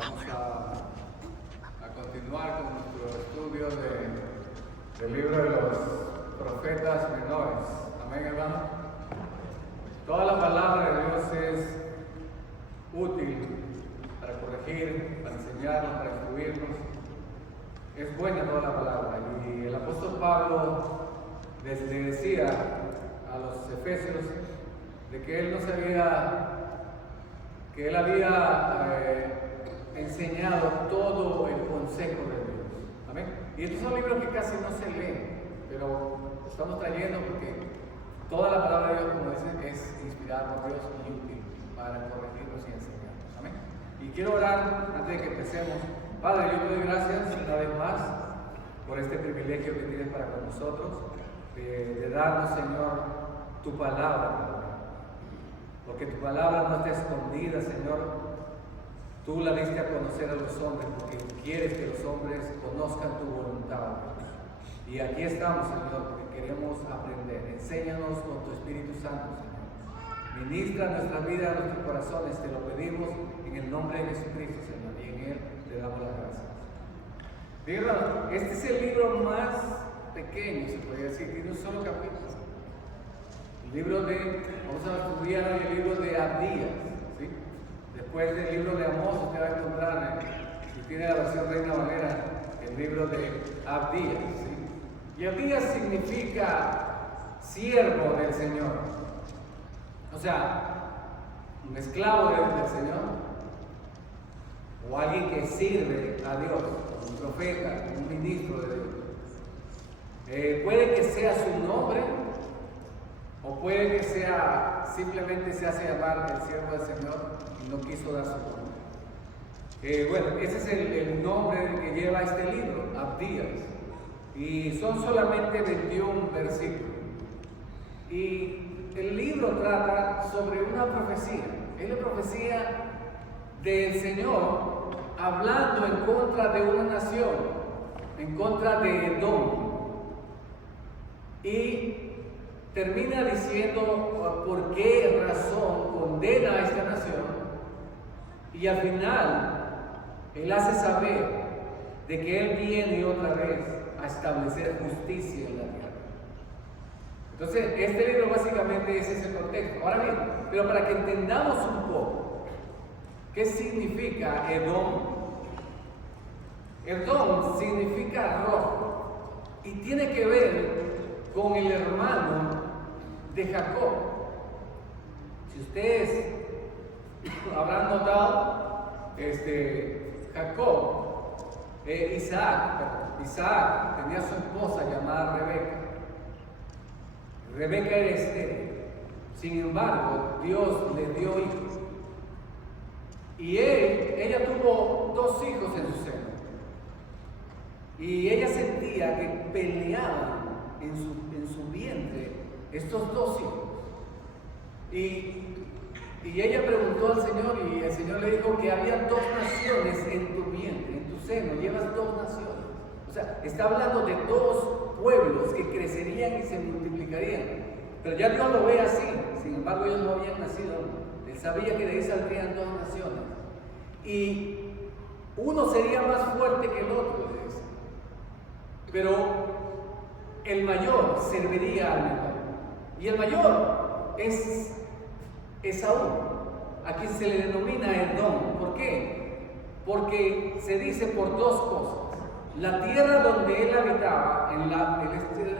Vamos a continuar con nuestro estudio del libro de los profetas menores. Amén, hermano. Toda la palabra de Dios es útil para corregir, para enseñarnos, para instruirnos. Es buena toda la palabra. Y el apóstol Pablo les decía a los efesios de que él no sabía, que él había enseñado todo el consejo de Dios. Amén. Y estos son libros que casi no se leen, pero estamos trayendo porque toda la palabra de Dios, como dicen, es inspirada por Dios y útil para corregirnos y enseñarnos. Amén. Y quiero orar antes de que empecemos. Padre, yo te doy gracias una vez más por este privilegio que tienes para con nosotros, de darnos, Señor, tu palabra, Padre. Porque tu palabra no está escondida, Señor. Tú la diste a conocer a los hombres porque quieres que los hombres conozcan tu voluntad. Y aquí estamos, Señor, porque queremos aprender. Enséñanos con tu Espíritu Santo, Señor. Ministra nuestra vida, nuestros corazones, te lo pedimos en el nombre de Jesucristo, Señor, y en Él te damos las gracias. Bien, hermano, este es el libro más pequeño, se podría decir, tiene un solo capítulo. El libro vamos a estudiar hoy el libro de Abdías, ¿sí? Después del libro de Amós, usted va a encontrar, si tiene la versión Reina Valera, el libro de Abdías, ¿sí? Y Abdías significa siervo del Señor. O sea, un esclavo del Señor, o alguien que sirve a Dios, un profeta, un ministro de Dios. Puede que sea su nombre, o puede que sea, simplemente se hace llamar el siervo del Señor y no quiso dar su nombre. Bueno, ese es el nombre que lleva este libro, Abdías. Y son solamente 21 versículos. Y el libro trata sobre una profecía. Es la profecía del Señor hablando en contra de una nación, en contra de Edom. Y termina diciendo por qué razón condena a esta nación, y al final él hace saber de que él viene otra vez a establecer justicia en la tierra. Entonces este libro básicamente es ese contexto. Ahora bien, pero para que entendamos un poco qué significa Edom. Edom significa rojo y tiene que ver con el hermano de Jacob. Si ustedes habrán notado, Jacob, Isaac tenía su esposa llamada Rebeca. Rebeca era estéril. Sin embargo, Dios le dio hijos. Y ella tuvo 2 hijos en su seno. Y ella sentía que peleaban en su vientre estos 2 hijos. Y ella preguntó al Señor, y el Señor le dijo que había 2 naciones en tu vientre, en tu seno, llevas 2 naciones. O sea, está hablando de 2 pueblos que crecerían y se multiplicarían. Pero ya Dios lo ve así. Sin embargo, ellos no habían nacido. Él sabía que de ahí saldrían 2 naciones. Y uno sería más fuerte que el otro, le dice. Pero el mayor serviría al menor. Y el mayor es Esaú, a quien se le denomina Edom. ¿Por qué? Porque se dice por 2 cosas. La tierra donde él habitaba,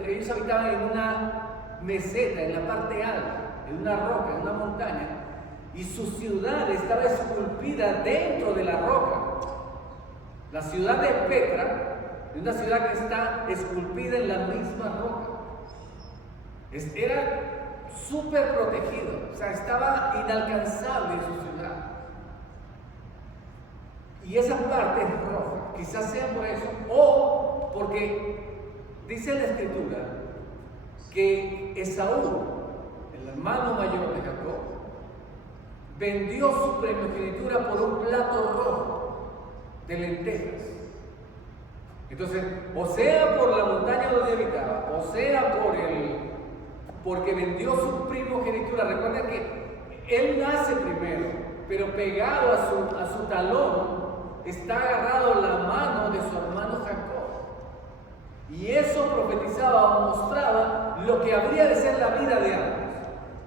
ellos habitaban en una meseta, en la parte alta, en una roca, en una montaña, y su ciudad estaba esculpida dentro de la roca. La ciudad de Petra es una ciudad que está esculpida en la misma roca. Era súper protegido, o sea, estaba inalcanzable su ciudad. Y esa parte es roja, quizás sea por eso, o porque dice la Escritura que Esaú, el hermano mayor de Jacob, vendió su primogenitura por un plato rojo de lentejas. Entonces, o sea por la montaña donde habitaba, o sea porque vendió su primogenitura. Recuerden que él nace primero, pero pegado a su talón está agarrado la mano de su hermano Jacob. Y eso profetizaba o mostraba lo que habría de ser la vida de ambos.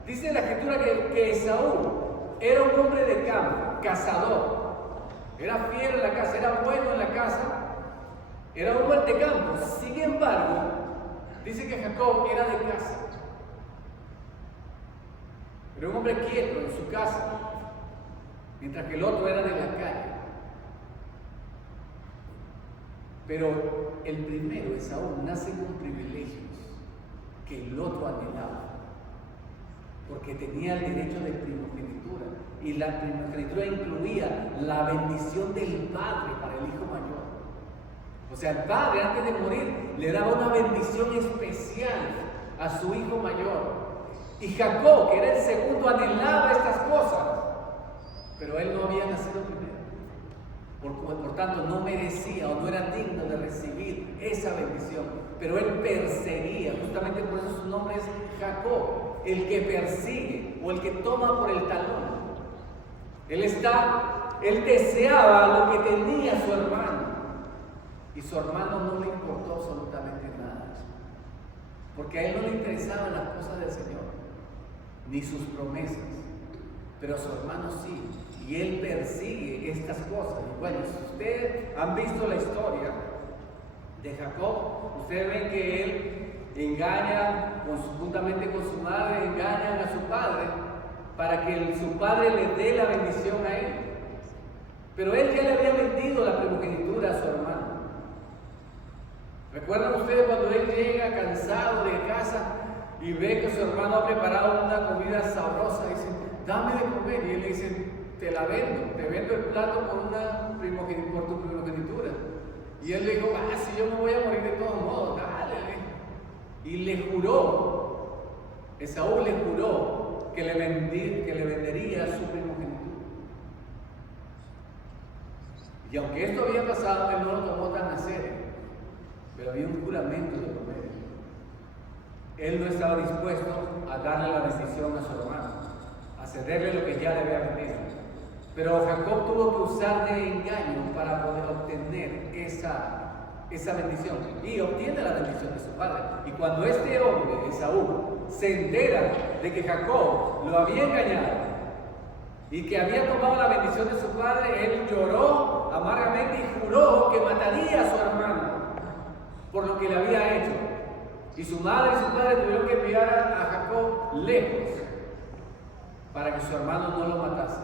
Dice la Escritura que Esaú era un hombre de campo, cazador. Era fiel en la casa, era bueno en la casa, era un hombre de campo. Sin embargo, dice que Jacob era de casa. Era un hombre quieto en su casa, mientras que el otro era de la calle. Pero el primero, Esaú, nace con privilegios que el otro anhelaba, porque tenía el derecho de primogenitura, y la primogenitura incluía la bendición del padre para el hijo mayor. O sea, el padre antes de morir le daba una bendición especial a su hijo mayor. Y Jacob, que era el segundo, anhelaba estas cosas, pero él no había nacido primero. Por tanto, no merecía o no era digno de recibir esa bendición. Pero él perseguía, justamente por eso su nombre es Jacob, el que persigue o el que toma por el talón. Él deseaba lo que tenía su hermano, y su hermano no le importó absolutamente nada, porque a él no le interesaban las cosas del Señor, ni sus promesas, pero a su hermano sí. Y él persigue estas cosas. Y bueno, si ustedes han visto la historia de Jacob, ustedes ven que él engaña, juntamente con su madre, engañan a su padre para que su padre le dé la bendición a él. Pero él ya le había vendido la primogenitura a su hermano. ¿Recuerdan ustedes cuando él llega cansado de casa y ve que su hermano ha preparado una comida sabrosa? Y dice, dame de comer. Y él le dice, te la vendo, te vendo el plato por tu primogenitura. Y él le dijo, si yo me voy a morir de todos modos, dale. Y le juró, Esaú le juró que le vendería su primogenitura. Y aunque esto había pasado, él no lo tomó tan a serio, pero había un juramento de por medio. Él no estaba dispuesto a darle la bendición a su hermano, a cederle lo que ya le había vendido. Pero Jacob tuvo que usar de engaño para poder obtener esa bendición. Y obtiene la bendición de su padre. Y cuando este hombre, Esaú, se entera de que Jacob lo había engañado y que había tomado la bendición de su padre, él lloró amargamente y juró que mataría a su hermano por lo que le había hecho. Y su madre y su padre tuvieron que enviar a Jacob lejos para que su hermano no lo matase.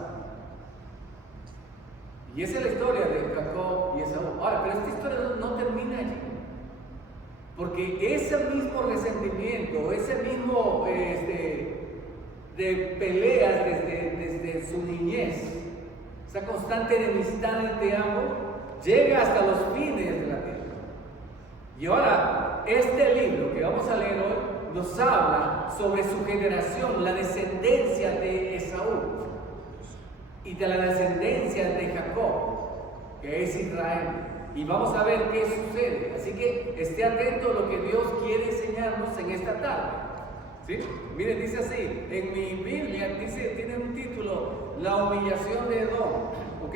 Y esa es la historia de Jacob y Esaú. Ahora, pero esta historia no termina allí, porque ese mismo resentimiento, ese mismo de peleas desde su niñez, esa constante enemistad entre ambos, llega hasta los fines de la tierra. Y ahora, este libro que vamos a leer hoy nos habla sobre su generación, la descendencia de Esaú y de la descendencia de Jacob, que es Israel. Y vamos a ver qué sucede. Así que esté atento a lo que Dios quiere enseñarnos en esta tarde. ¿Sí? Miren, dice así, en mi Biblia tiene un título, La humillación de Edom. ¿Ok?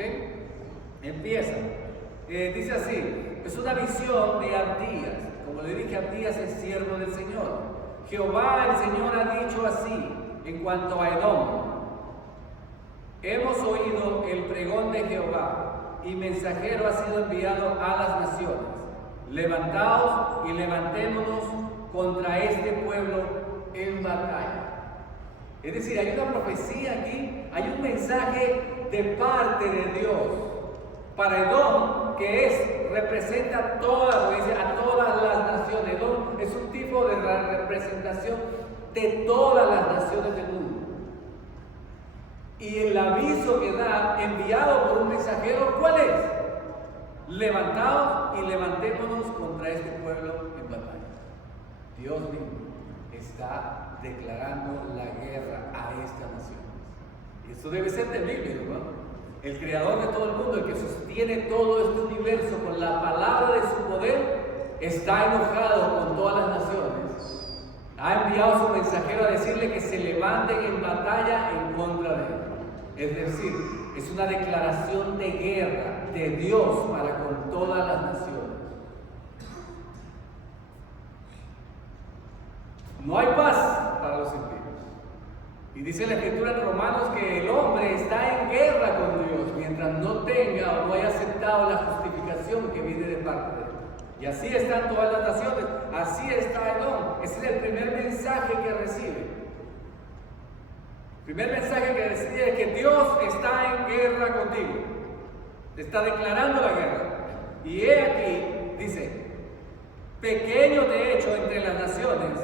Empieza. Dice así, es una visión de Abdías. Como le dije, Abdías es siervo del Señor. Jehová el Señor ha dicho así en cuanto a Edom: hemos oído el pregón de Jehová, y mensajero ha sido enviado a las naciones. Levantaos y levantémonos contra este pueblo en batalla. Es decir, hay una profecía aquí, hay un mensaje de parte de Dios para Edom, que representa a todas las naciones. Edom es un tipo de representación de todas las naciones del mundo. Y el aviso que da, enviado por un mensajero, ¿cuál es? Levantaos y levantémonos contra este pueblo en batalla. Dios mismo está declarando la guerra a estas naciones. Y esto debe ser terrible, ¿no? El creador de todo el mundo, el que sostiene todo este universo con la palabra de su poder, está enojado con todas las naciones. Ha enviado a su mensajero a decirle que se levanten en batalla en contra de él. Es decir, es una declaración de guerra de Dios para con todas las naciones. No hay paz para los impíos. Y dice la Escritura en Romanos que el hombre está en guerra con Dios mientras no tenga o no haya aceptado la justificación que viene de parte de él. Y así están todas las naciones, así está Edom. Ese es el primer mensaje que recibe. El primer mensaje que recibe es que Dios está en guerra contigo. Te está declarando la guerra. Y he aquí, dice, pequeño de hecho entre las naciones,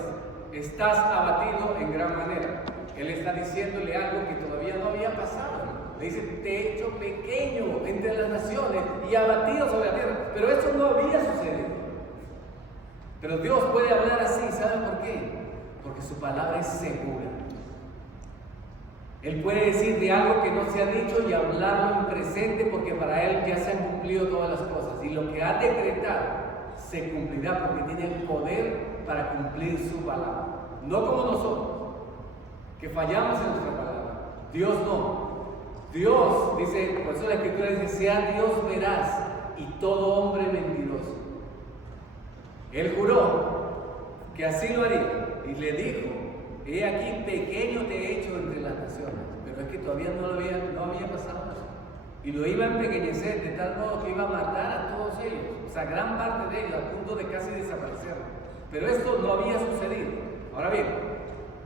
estás abatido en gran manera. Él está diciéndole algo que todavía no había pasado. Le dice, te he hecho pequeño entre las naciones y abatido sobre la tierra. Pero eso no había sucedido. Pero Dios puede hablar así, ¿saben por qué? Porque su palabra es segura. Él puede decir de algo que no se ha dicho y hablarlo en presente, porque para Él ya se han cumplido todas las cosas. Y lo que ha decretado se cumplirá, porque tiene el poder para cumplir su palabra. No como nosotros, que fallamos en nuestra palabra. Dios no. Dios, dice, por eso la Escritura dice, sea Dios veraz y todo hombre mentiroso. Él juró que así lo haría y le dijo, he aquí pequeño te he hecho entre las naciones. Pero es que todavía no había pasado eso. Y lo iba a empequeñecer de tal modo que iba a matar a todos ellos. O sea, gran parte de ellos, a punto de casi desaparecer. Pero esto no había sucedido. Ahora bien,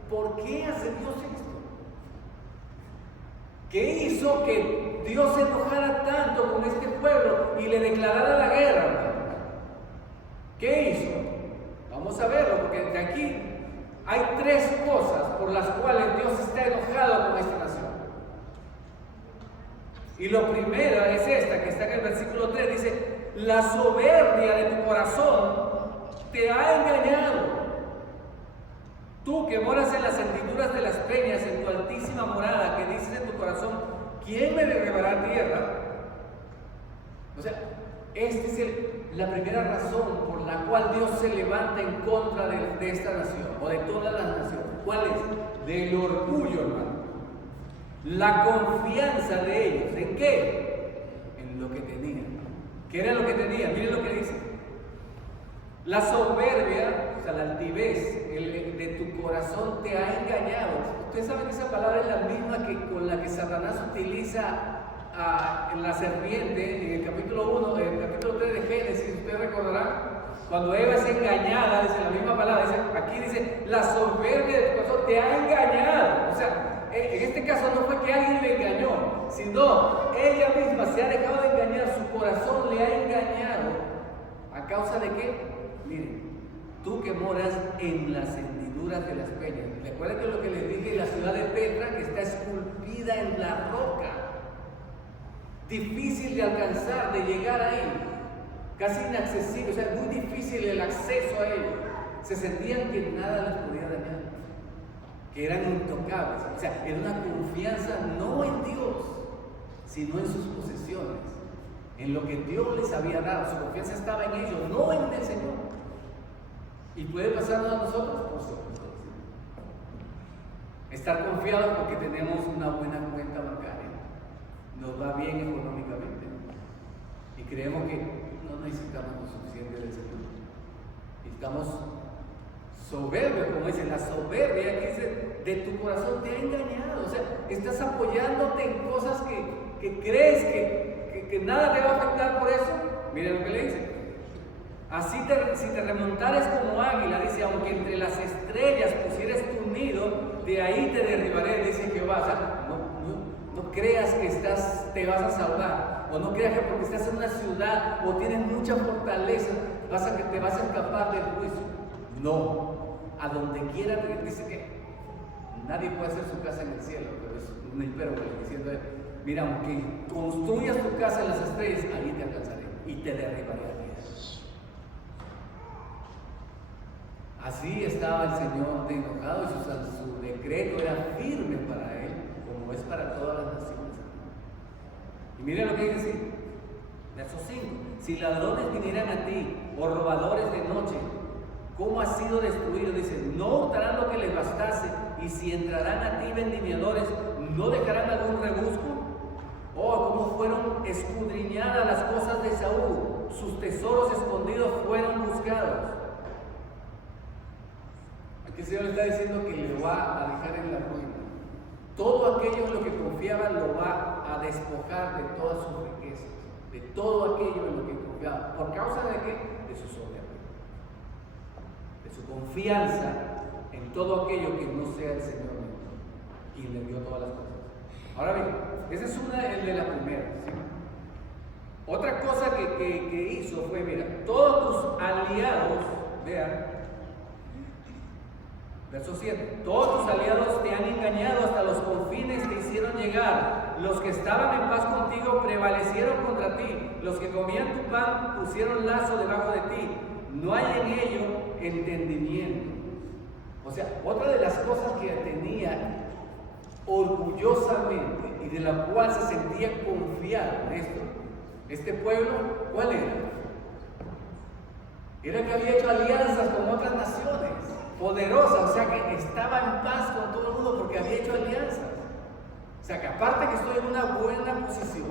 ¿por qué hace Dios esto? ¿Qué hizo que Dios se enojara tanto con este pueblo y le declarara la guerra? ¿Qué hizo? Vamos a verlo, porque de aquí hay tres cosas por las cuales Dios está enojado con esta nación. Y lo primero es esta, que está en el versículo 3, dice, la soberbia de tu corazón te ha engañado. Tú que moras en las hendiduras de las peñas, en tu altísima morada, que dices en tu corazón, ¿quién me derribará a tierra? O sea, esta es la primera razón por la cual Dios se levanta en contra de esta nación, o de todas las naciones. ¿Cuál es? Del orgullo, hermano. La confianza de ellos. ¿En qué? En lo que tenían. ¿Qué era lo que tenían? Miren lo que dice. La soberbia, o sea, la altivez de tu corazón te ha engañado. Ustedes saben que esa palabra es la misma que con la que Satanás utiliza en la serpiente, en el capítulo 1, en el capítulo 3 de Génesis. Ustedes recordarán, cuando Eva es engañada, dice la misma palabra, aquí dice, la soberbia de tu corazón te ha engañado. O sea, en este caso no fue que alguien le engañó, sino ella misma se ha dejado de engañar, su corazón le ha engañado. ¿A causa de qué? Miren, tú que moras en las hendiduras de las peñas. Recuerden que lo que les dije, la ciudad de Petra, que está esculpida en la roca, difícil de alcanzar, de llegar ahí, casi inaccesible, o sea, muy difícil el acceso a ello. Se sentían que nada les podía dañar, que eran intocables. O sea, era una confianza no en Dios, sino en sus posesiones, en lo que Dios les había dado. Su confianza estaba en ellos, no en el Señor. ¿Y puede pasarnos a nosotros? Por supuesto. Estar confiados porque tenemos una buena cuenta bancaria, nos va bien económicamente y creemos que no necesitamos lo suficiente del Señor. Y estamos soberbios, como dice, la soberbia que dice, de tu corazón te ha engañado. O sea, estás apoyándote en cosas que crees que nada te va a afectar por eso. Miren lo que le dice. Así si te remontares como águila, dice, aunque entre las estrellas pusieres tu nido, de ahí te derribaré, dice Jehová. O sea, no creas que te vas a salvar, o no creas que porque estás en una ciudad o tienes mucha fortaleza, te vas a escapar del juicio. No, a donde quiera, dice que nadie puede hacer su casa en el cielo, pero es un hipérbole diciendo, mira, aunque construyas tu casa en las estrellas, ahí te alcanzaré y te derribaré a ti. Así estaba el Señor de enojado y su decreto era firme para él, como es para todas las naciones. Y miren lo que dice, verso 5: si ladrones vinieran a ti, o robadores de noche, ¿cómo has sido destruido? Dice, no darán lo que les bastase, y si entrarán a ti vendimiadores, ¿no dejarán algún rebusco? Oh, cómo fueron escudriñadas las cosas de Saúl, sus tesoros escondidos fueron buscados. Aquí el Señor está diciendo que le va a dejar en la ruina. Todo aquello en lo que confiaba lo va a despojar de todas sus riquezas, de todo aquello en lo que confiaba. ¿Por causa de qué? De su soberbia, de su confianza en todo aquello que no sea el Señor mismo. Y le dio todas las cosas. Ahora bien, esa es el de la primera, ¿sí? Otra cosa que hizo fue, mira, todos tus aliados, vean, verso 7, todos tus aliados te han engañado, hasta los confines te hicieron llegar. Los que estaban en paz contigo prevalecieron contra ti. Los que comían tu pan pusieron lazo debajo de ti. No hay en ello entendimiento. O sea, otra de las cosas que tenía orgullosamente y de la cual se sentía confiado en esto, este pueblo, ¿cuál era? Era que había hecho alianzas con otras naciones poderosas, o sea que estaba en paz con todo el mundo porque había hecho alianzas. O sea que aparte que estoy en una buena posición,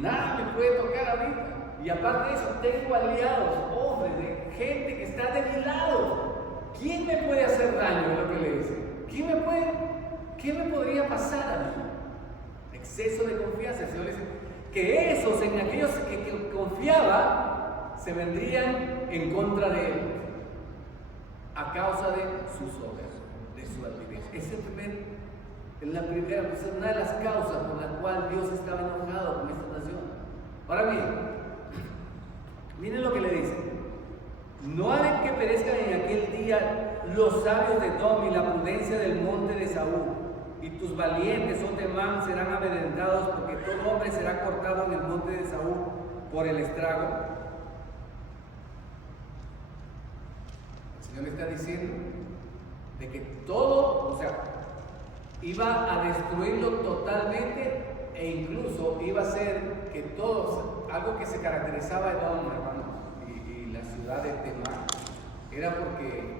nada me puede tocar ahorita. Y aparte de eso, tengo aliados, hombres, de gente que está de mi lado. ¿Quién me puede hacer daño? Es lo que le dice. ¿Qué me podría pasar a mí? Exceso de confianza. El Señor le dice que esos, en aquellos que confiaba, se vendrían en contra de él a causa de su soberbia, de su altivez. Esa es la primera, pues, es una de las causas por la cual Dios estaba enojado con esta nación. Ahora bien, miren lo que le dice: no hagan que perezcan en aquel día los sabios de Edom y la prudencia del monte de Saúl, y tus valientes, oh Temán, serán amedrentados, porque todo hombre será cortado en el monte de Saúl por el estrago. El Señor le está diciendo de que todo, o sea, iba a destruirlo totalmente, e incluso iba a ser que todos, algo que se caracterizaba de Edom, hermanos, y la ciudad de Temán, era porque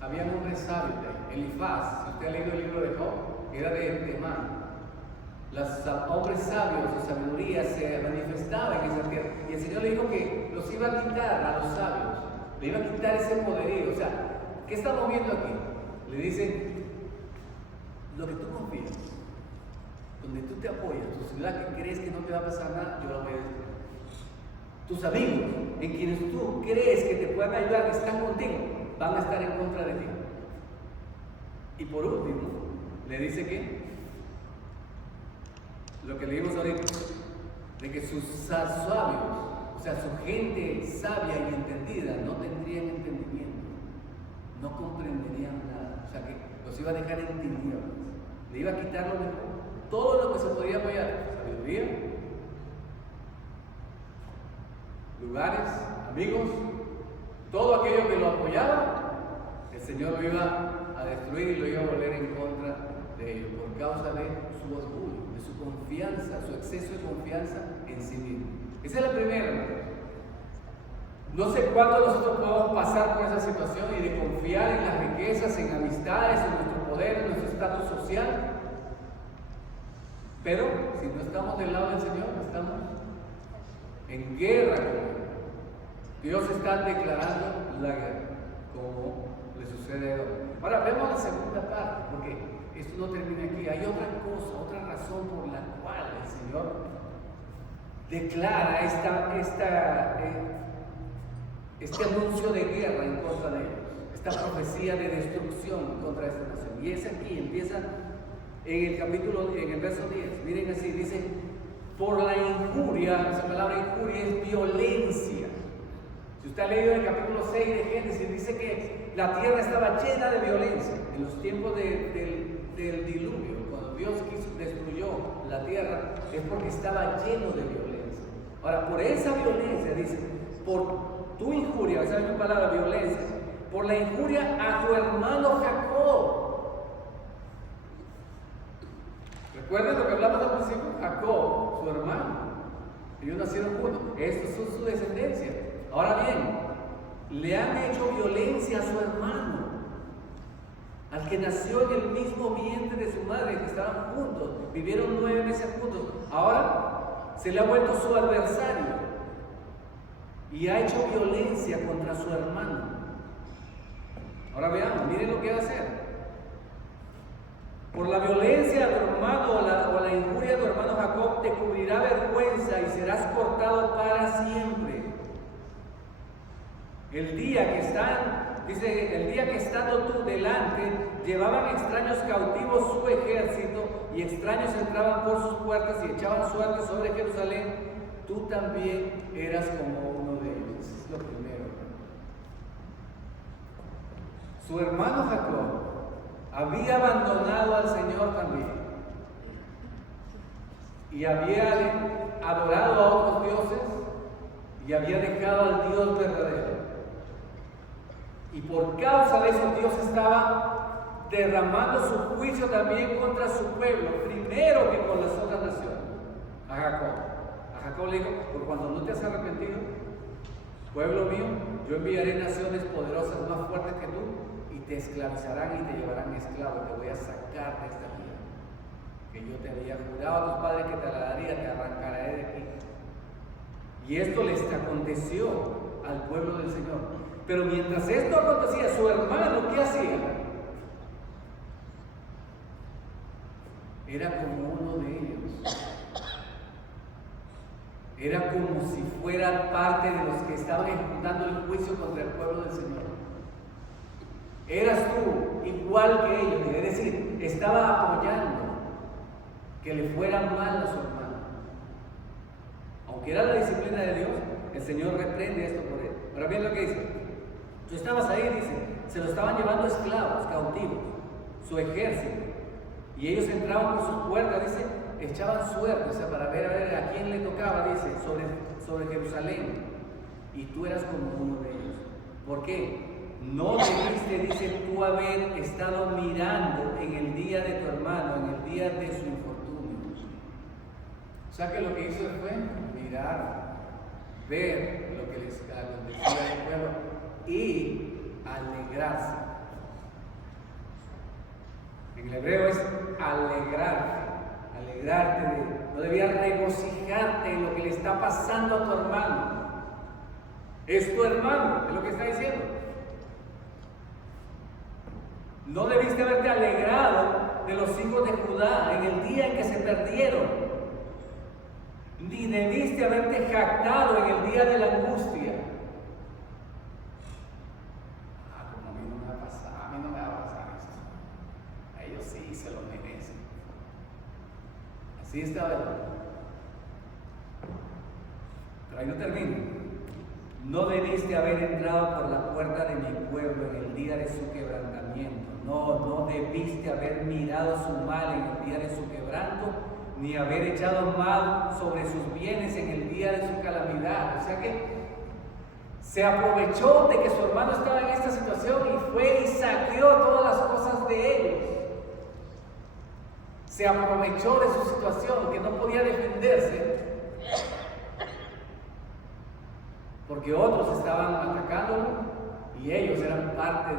había hombres sabios de ahí. Elifaz, si usted ha leído el libro de Job, era de Temán. Los hombres sabios de sabiduría se manifestaban en esa tierra, y el Señor le dijo que los iba a quitar a los sabios, le iba a quitar ese poderío. O sea, ¿qué estamos viendo aquí? Le dice: lo que tú confías, donde tú te apoyas, tu ciudad que crees que no te va a pasar nada, yo la voy a destruir. Tus amigos, en quienes tú crees que te puedan ayudar, que están contigo, van a estar en contra de ti. Y por último, le dice que lo que leímos ahorita, de que sus sabios, o sea, su gente sabia y entendida, no tendrían entendimiento, no comprenderían nada. O sea, que los iba a dejar en tinieblas, le iba a quitar lo mejor, todo lo que se podía apoyar: sabiduría, lugares, amigos, todo aquello que lo apoyaba, el Señor lo iba a destruir y lo iba a volver en contra de ellos, por causa de su orgullo, de su confianza, su exceso de confianza en sí mismo. Esa es la primera, hermano. No sé cuánto nosotros podemos pasar por esa situación y de confiar en las riquezas, en amistades, en nuestro poder, en nuestro estatus social. Pero si no estamos del lado del Señor, estamos en guerra con Él. Dios está declarando la guerra, como le sucede a Edom. Ahora vemos la segunda parte, porque esto no termina aquí. Hay otra cosa, otra razón por la cual el Señor declara este anuncio de guerra en contra de ellos, esta profecía de destrucción contra esta nación. Y es aquí, empieza en el capítulo, en el verso 10. Miren así, dice: por la injuria, esa palabra injuria es violencia. Si usted ha leído el capítulo 6 de Génesis, dice que la tierra estaba llena de violencia. En los tiempos del diluvio, cuando Dios destruyó la tierra, es porque estaba lleno de violencia. Ahora, por esa violencia, dice, por tu injuria, esa es mi palabra, violencia, por la injuria a tu hermano Jacob. ¿Recuerden lo que hablamos al principio? Jacob, su hermano, ellos nacieron juntos, estos son su descendencia. Ahora bien, le han hecho violencia a su hermano. al que nació en el mismo vientre de su madre, que estaban juntos, vivieron 9 meses juntos. Ahora se le ha vuelto su adversario y ha hecho violencia contra su hermano. Ahora veamos, miren lo que va a hacer. Por la violencia de tu hermano o la injuria de tu hermano Jacob te cubrirá vergüenza y serás cortado para siempre. El día que estando tú delante, llevaban extraños cautivos su ejército y extraños entraban por sus puertas y echaban suerte sobre Jerusalén, tú también eras como uno de ellos. Eso es lo primero. Su hermano Jacob había abandonado al Señor también y había adorado a otros dioses y había dejado al Dios verdadero. Y por causa de eso Dios estaba derramando su juicio también contra su pueblo, primero que con las otras naciones. A Jacob le dijo, por cuando no te has arrepentido, pueblo mío, yo enviaré naciones poderosas más fuertes que tú y te esclavizarán y te llevarán esclavo. Te voy a sacar de esta vida que yo te había jurado a tus padres que te la daría, te arrancaré de aquí. Y esto les aconteció al pueblo del Señor. Pero mientras esto acontecía, su hermano, ¿qué hacía? Era como uno de ellos. Era como si fuera parte de los que estaban ejecutando el juicio contra el pueblo del Señor. Eras tú igual que ellos, es decir, estaba apoyando que le fuera mal a su hermano. Aunque era la disciplina de Dios, el Señor reprende esto por él. Ahora bien lo que dice. Tú estabas ahí, dice, se lo estaban llevando esclavos, cautivos, su ejército. Y ellos entraban por sus puertas, dice, echaban suerte, o sea, para ver a quién le tocaba, dice, sobre Jerusalén. Y tú eras como uno de ellos. ¿Por qué? No debiste, dice, tú haber estado mirando en el día de tu hermano, en el día de su infortunio. O sea que lo que hizo fue mirar, ver lo que les acontecía al pueblo y alegrarse. En el hebreo es alegrarte no debías regocijarte en lo que le está pasando a tu hermano. Es tu hermano, es lo que está diciendo. No debiste haberte alegrado de los hijos de Judá en el día en que se perdieron, ni debiste haberte jactado en el día de la angustia. A mí no me va a pasar esto. A ellos sí se lo merecen. Así está, ¿verdad? Pero ahí no termino. No debiste haber entrado por la puerta de mi pueblo en el día de su quebrantamiento. No debiste haber mirado su mal en el día de su quebranto, ni haber echado mal sobre sus bienes en el día de su calamidad. O sea que se aprovechó de que su hermano estaba en esta situación y fue y saqueó todas las cosas de ellos. Se aprovechó de su situación, que no podía defenderse, porque otros estaban atacándolo y ellos eran parte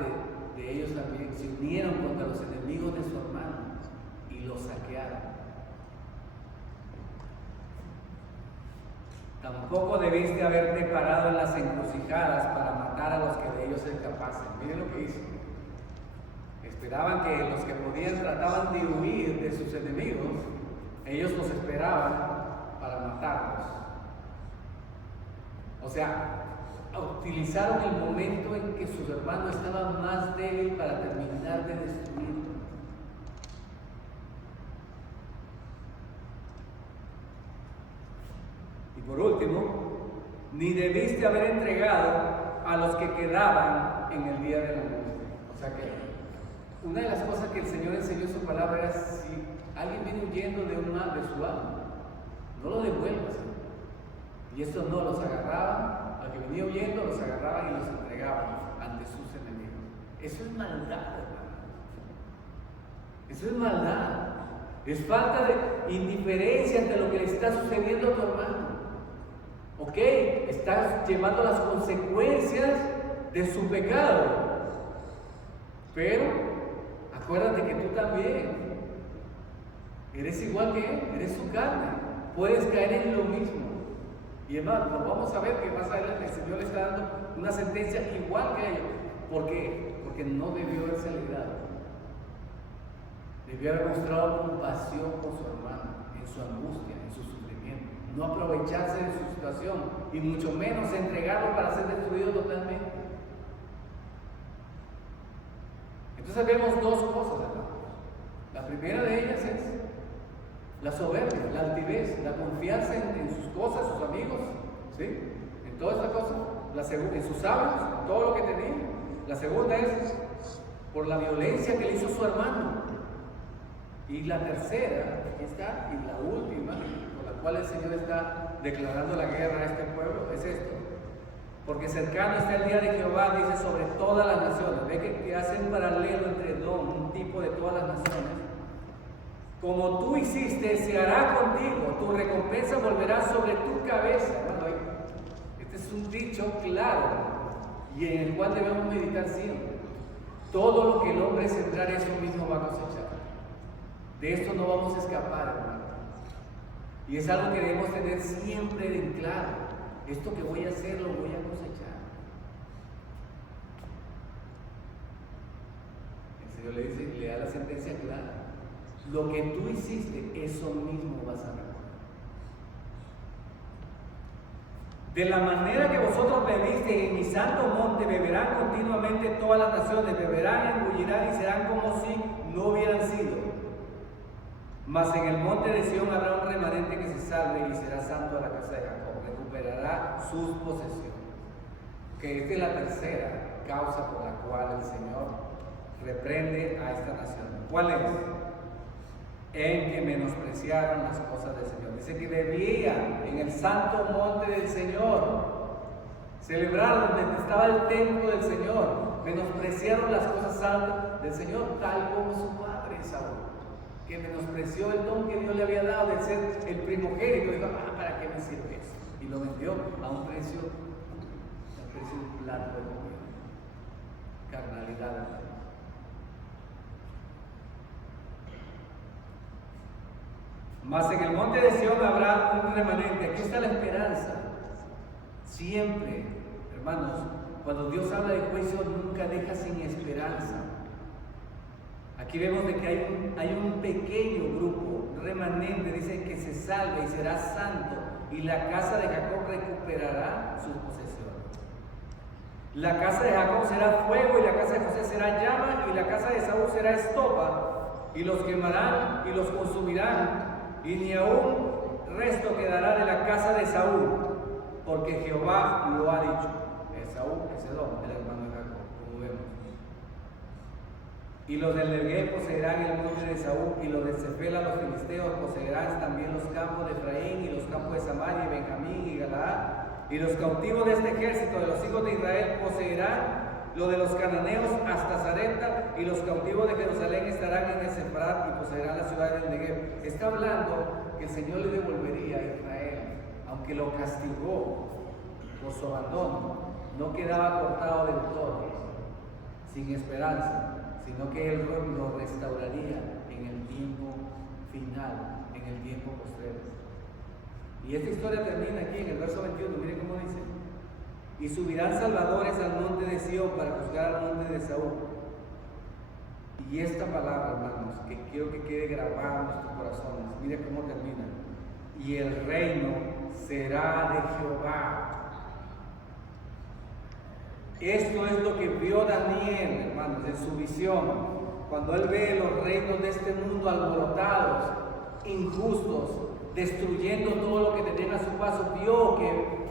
de ellos también. Se unieron contra los enemigos de su hermano y lo saquearon. Tampoco debiste haberte parado en las encrucijadas para matar a los que de ellos se escapasen. Miren lo que hizo. Esperaban que los que podían trataban de huir de sus enemigos, ellos los esperaban para matarlos. O sea, utilizaron el momento en que su hermano estaba más débil para terminar de destruirlo. Y por último, ni debiste haber entregado a los que quedaban en el día de la angustia. O sea que una de las cosas que el Señor enseñó en su palabra era: si alguien viene huyendo de un mal de su amo, no lo devuelvas. Y estos no los agarraban, al que venía huyendo los agarraban y los entregaban ante sus enemigos. Eso es maldad, hermano. Eso es maldad. Es falta de indiferencia ante lo que le está sucediendo a tu hermano. Ok, estás llevando las consecuencias de su pecado, pero acuérdate que tú también eres igual que Él, eres su carne, puedes caer en lo mismo. Y hermano, lo vamos a ver que más adelante el Señor le está dando una sentencia igual que a ellos. ¿Por qué? Porque no debió haberse alegrado. Debió haber mostrado compasión por su hermano, en su angustia, en su sufrimiento. No aprovecharse de su situación y mucho menos entregarlo para ser destruido totalmente. Entonces vemos dos cosas, hermanos. La primera de ellas es la soberbia, la altivez, la confianza en sus cosas, sus amigos, ¿sí? En todas estas cosas. En sus sabios, en todo lo que tenía. La segunda es por la violencia que le hizo su hermano. Y la tercera, aquí está, y la última, por la cual el Señor está declarando la guerra a este pueblo, es esto. Porque cercano está el día de Jehová, dice, sobre todas las naciones. Ve que hace un paralelo entre un tipo de todas las naciones. Como tú hiciste, se hará contigo, tu recompensa volverá sobre tu cabeza. Bueno, este es un dicho claro y en el cual debemos meditar siempre. Todo lo que el hombre sembrar, eso mismo va a cosechar. De esto no vamos a escapar, hermano. Y es algo que debemos tener siempre en claro. Esto que voy a hacer, lo voy a cosechar. El Señor le dice, le da la sentencia clara. Lo que tú hiciste, eso mismo vas a ver. De la manera que vosotros bebiste en mi santo monte, beberán continuamente todas las naciones, beberán, engullirán y serán como si no hubieran sido. Mas en el monte de Sión habrá un remanente que se salve y será santo a la casa de Jacob, recuperará sus posesiones. Que esta es la tercera causa por la cual el Señor reprende a esta nación. ¿Cuál es? En que menospreciaron las cosas del Señor. Dice que bebían en el santo monte del Señor, celebraron donde estaba el templo del Señor, menospreciaron las cosas santas del Señor, tal como su padre Saúl, que menospreció el don que Dios le había dado de ser el primogénito. Dijo, ¿para qué me sirve eso? Y lo vendió a un precio de un plato de comida. Carnalidad. Mas en el monte de Sión habrá un remanente. Aquí está la esperanza. Siempre, hermanos, cuando Dios habla de juicio, nunca deja sin esperanza. Aquí vemos de que hay un pequeño grupo, remanente, dice que se salve y será santo, y la casa de Jacob recuperará sus posesiones. La casa de Jacob será fuego, y la casa de José será llama, y la casa de Saúl será estopa, y los quemarán y los consumirán. Y ni aún resto quedará de la casa de Saúl, porque Jehová lo ha dicho. Saúl es el hermano de Jacob, como vemos. Y los del Neguev poseerán el monte de Saúl, y los de Cefela, los filisteos, poseerán también los campos de Efraín, y los campos de Samaria, y Benjamín, y Galaad. Y los cautivos de este ejército de los hijos de Israel poseerán lo de los cananeos hasta Zareta, y los cautivos de Jerusalén estarán en el Separat y poseerán la ciudad del Negev. Está hablando que el Señor le devolvería a Israel, aunque lo castigó por su abandono, no quedaba cortado del todo, sin esperanza, sino que Él lo restauraría en el tiempo final, en el tiempo postrero. Y esta historia termina aquí en el verso 21, miren cómo dice. Y subirán salvadores al monte de Sión para juzgar al monte de Saúl. Y esta palabra, hermanos, que quiero que quede grabada en nuestros corazones, mire cómo termina. Y el reino será de Jehová. Esto es lo que vio Daniel, hermanos, en su visión, cuando él ve los reinos de este mundo alborotados, injustos, destruyendo todo lo que tenían a su paso. Vio que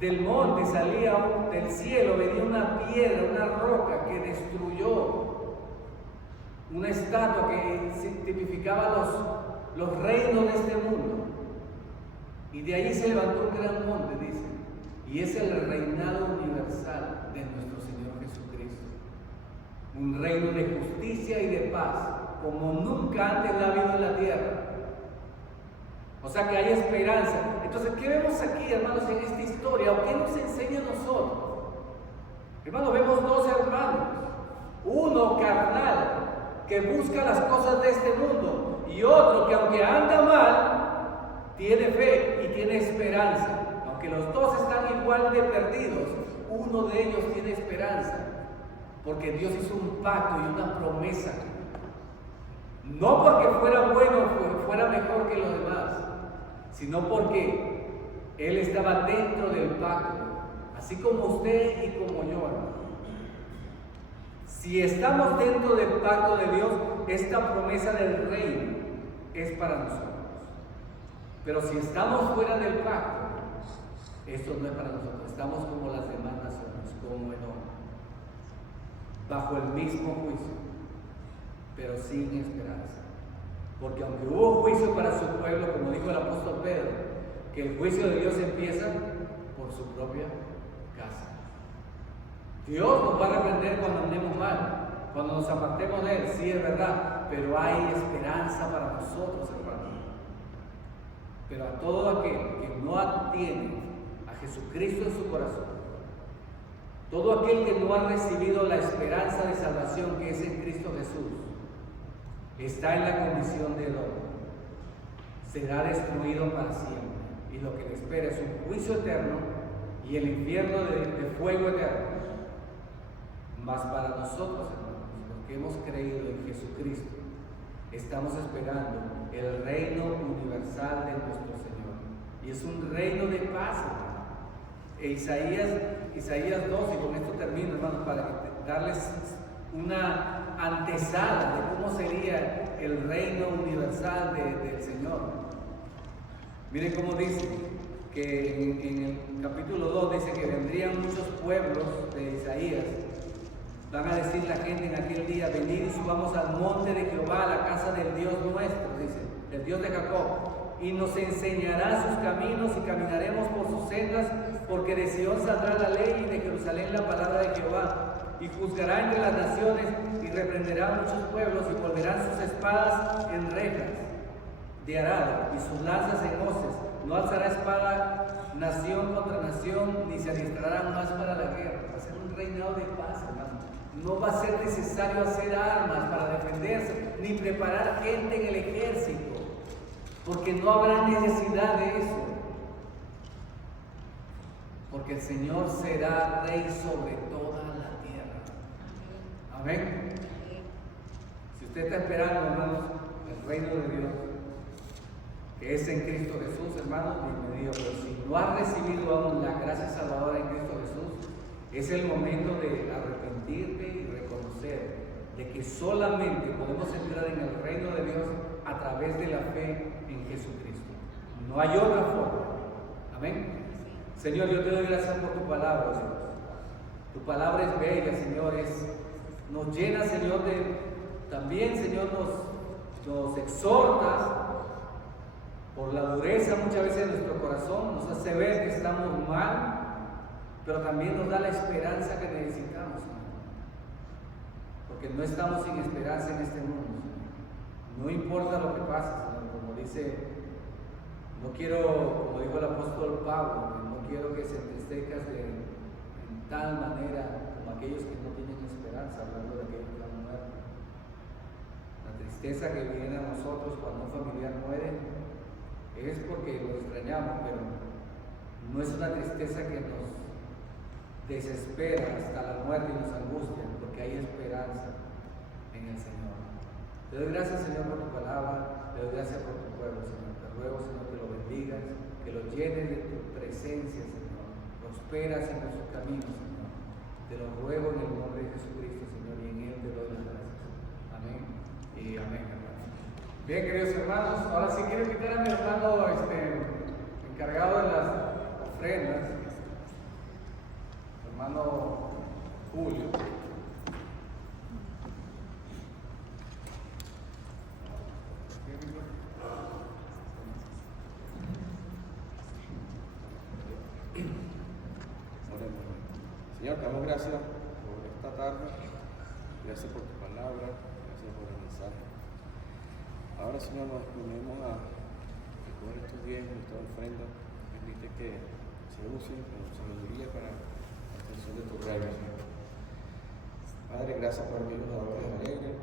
del monte salía, del cielo venía una piedra, una roca que destruyó una estatua que tipificaba los reinos de este mundo. Y de ahí se levantó un gran monte, dice, y es el reinado universal de nuestro Señor Jesucristo. Un reino de justicia y de paz, como nunca antes la ha habido en la tierra. O sea que hay esperanza. Entonces, ¿qué vemos aquí, hermanos, en esta historia? ¿O qué nos enseña a nosotros? Hermanos, vemos dos hermanos. Uno carnal, que busca las cosas de este mundo, y otro que aunque anda mal, tiene fe y tiene esperanza. Aunque los dos están igual de perdidos, uno de ellos tiene esperanza, porque Dios hizo un pacto y una promesa. No porque fuera bueno, fuera mejor que los demás, sino porque Él estaba dentro del pacto, así como usted y como yo, hermano. Si estamos dentro del pacto de Dios, esta promesa del reino es para nosotros. Pero si estamos fuera del pacto, esto no es para nosotros. Estamos como las demás naciones, como Edom, bajo el mismo juicio, pero sin esperanza. Porque aunque hubo juicio para su pueblo, como dijo el apóstol Pedro, que el juicio de Dios empieza por su propia casa. Dios nos va a reprender cuando andemos mal, cuando nos apartemos de Él, sí es verdad, pero hay esperanza para nosotros, hermanos. Pero a todo aquel que no tiene a Jesucristo en su corazón, todo aquel que no ha recibido la esperanza de salvación que es en Cristo Jesús, está en la condición de Edom. Será destruido para siempre. Y lo que le espera es un juicio eterno y el infierno de fuego eterno. Mas para nosotros, hermanos, los que hemos creído en Jesucristo, estamos esperando el reino universal de nuestro Señor. Y es un reino de paz, hermano. Isaías 2, y con esto termino, hermanos, para darles una antesala de cómo sería el reino universal del Señor. Miren cómo dice que en el capítulo 2 dice que vendrían muchos pueblos de Isaías. Van a decir la gente en aquel día: venid y subamos al monte de Jehová, a la casa del Dios nuestro, dice, del Dios de Jacob, y nos enseñará sus caminos y caminaremos por sus sendas, porque de Sion saldrá la ley y de Jerusalén la palabra de Jehová. Y juzgará entre las naciones y reprenderá a muchos pueblos, y volverán sus espadas en rejas de arado y sus lanzas en hoces. No alzará espada nación contra nación, ni se adiestrarán más para la guerra. Va a ser un reinado de paz, hermano. No va a ser necesario hacer armas para defenderse, ni preparar gente en el ejército, porque no habrá necesidad de eso. Porque el Señor será rey sobre toda la tierra. Amén. Si usted está esperando, hermanos, el reino de Dios, que es en Cristo Jesús, hermanos, bienvenido. Pero si no ha recibido aún la gracia salvadora en Cristo Jesús, es el momento de arrepentirte y reconocer de que solamente podemos entrar en el reino de Dios a través de la fe en Jesucristo. No hay otra forma. Amén. Señor, yo te doy gracias por tu palabra, Dios. Tu palabra es bella, Señor, nos llena, Señor, también, Señor, nos exhortas por la dureza muchas veces de nuestro corazón, nos hace ver que estamos mal, pero también nos da la esperanza que necesitamos, Señor. Porque no estamos sin esperanza en este mundo, Señor. No importa lo que pase, Señor, como dice, no quiero, como dijo el apóstol Pablo, no quiero que se entristezcas en tal manera como aquellos que no tienen esperanza, hablando de aquellos que han muerto. La tristeza que viene a nosotros cuando un familiar muere es porque lo extrañamos, pero no es una tristeza que nos desespera hasta la muerte y nos angustia, porque hay esperanza en el Señor. Te doy gracias, Señor, por tu palabra, te doy gracias por tu pueblo, Señor. Te ruego, Señor, que lo bendigas, que lo llenes de tu presencia, Señor. Prosperas en sus caminos, Señor. Te lo ruego en el nombre de Jesucristo, Señor, y en Él te doy las gracias. Amén y amén, hermanos. Bien, queridos hermanos, ahora sí quiero invitar a mi hermano encargado de las ofrendas, hermano Julio. Señor, te damos gracias por esta tarde, gracias por tu palabra, gracias por el mensaje. Ahora, Señor, nos disponemos a recoger estos diezmos, esta ofrenda. Permite que se usen con sabiduría para la extensión de tu reino, Señor. Padre, gracias por los dadores alegres.